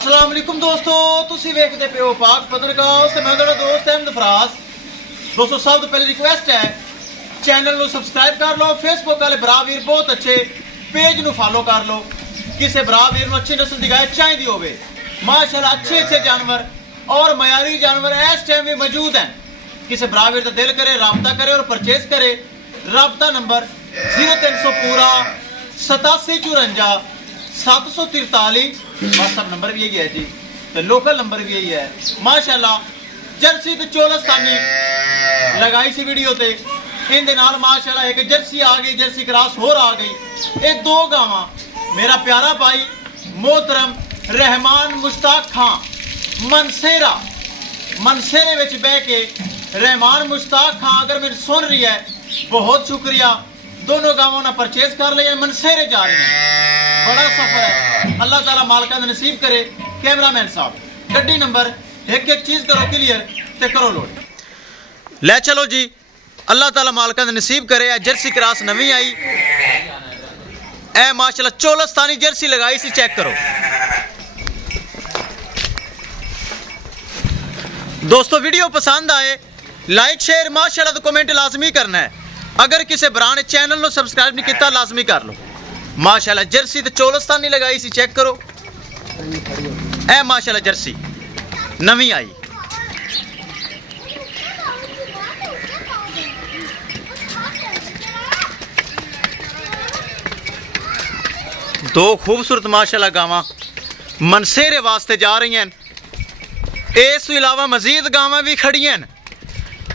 अस्सलाम वालेकुम दोस्तों, तुसी वेखदे पे हो पाक पत्रकार ते मैं तुहाडा दोस्त अहमद फराज। दोस्तों सब तो पहले रिक्वेस्ट है चैनल को सब्सक्राइब कर लो, फेसबुक वाले भरा वीर बहुत अच्छे पेज को फॉलो कर लो। किसी भरा वीर को अच्छी नस्ल की गाय चाहिए होवे माशाल्लाह अच्छे अच्छे जानवर और मयारी जानवर इस टाइम भी मौजूद हैं। किसी भरा वीर का दिल करे रबता करे और परचेज करे। रबता नंबर 0300 पूरा 87 54 743 व्हाट्सअप नंबर भी यही है जी, तो लोकल नंबर भी यही है। माशाल्लाह जर्सी तो चोलस्तानी लगाई सी वीडियो ते इनके नाल माशाल्लाह एक जर्सी आ गई, जर्सी क्रॉस होर आ गई। ये दो गावां मेरा प्यारा भाई मोहतरम रहमान मुश्ताक खां मनसेरे विच बह के रहमान मुश्ताक खां अगर मेरी सुन रही है बहुत शुक्रिया। दोनों गांवों ने परचेज कर लिया, मनसेरे जा रही हैं। बड़ा सफर है, अल्लाह ताला मालका ने नसीब करे। कैमरामैन साहब गड्डी नंबर एक एक चीज करो क्लियर ते करो लोड ले चलो जी। अल्लाह ताला मालका ने नसीब करे। जर्सी क्रॉस नवी आई ए माशाल्लाह चोलस्तानी जर्सी लगाई सी, चेक करो दोस्तों। वीडियो पसंद आए लाइक शेयर माशाल्लाह तो कमेंट लाजमी करना है। अगर किसी भरा ने चैनल को सब्सक्राइब नहीं किया लाजमी कर लो। माशाल्लाह जर्सी तो चोलस्तानी लगाई सी, चेक करो ए माशाल्लाह जर्सी नवी आई। दो खूबसूरत माशाल्लाह गावां मनसेरे वास्ते जा रही हैं। इस तो इलावा मजीद गावां भी खड़ी हैं।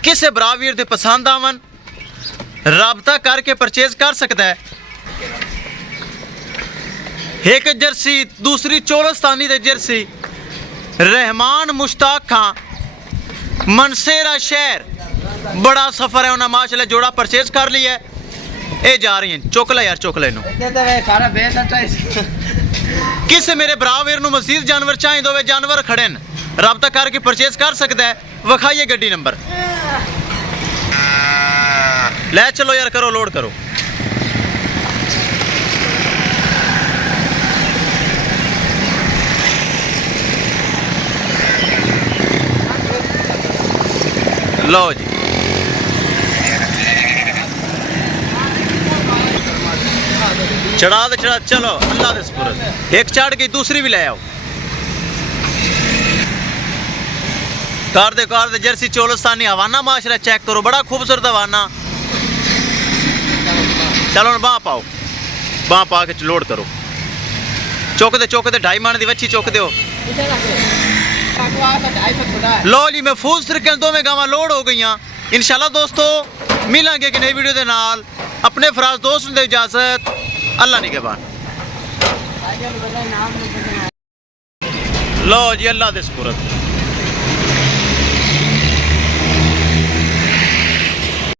किसी भरा वीर दे पसंद आवन राबता करके परचेज कर सकता है। एक जर्सी दूसरी चोलस्तानी दे जर्सी रहमान मुश्ताक खां मनसेरा शहर बड़ा सफर है। उन्हें माशाल्लाह जोड़ा परचेज कर लिया है। ये जा रही हैं चुक ला यार चुक ले किसी मेरे भरा वीर नूं मजीद जानवर चाहिए दो जानवर खड़े न राबता करके परचेज कर सकता है। विखाइए गड्डी नंबर ले चलो यार, करो लोड करो। लो जी चढ़ा दे चढ़ा, चलो अल्लाह दे सुपुर्द। एक चढ़ गई दूसरी भी ले आओ। कर दे जर्सी चोलस्तानी हवाना माशाल्लाह चेक करो बड़ा खूबसूरत हवाना। चलो बाह पाओ, बाह पा के लोड करो। चुक दे 2.5 मन की वच्छी चुक दो। लो जी महफूज तरीके दोवें गावां लोड हो गई। इंशाल्लाह दोस्तों मिलेंगे कि नई वीडियो के नाल। अपने फराज दोस्त ने इजाजत, अल्लाह निगहबान। लो जी अल्लाह दे सुपुर्द।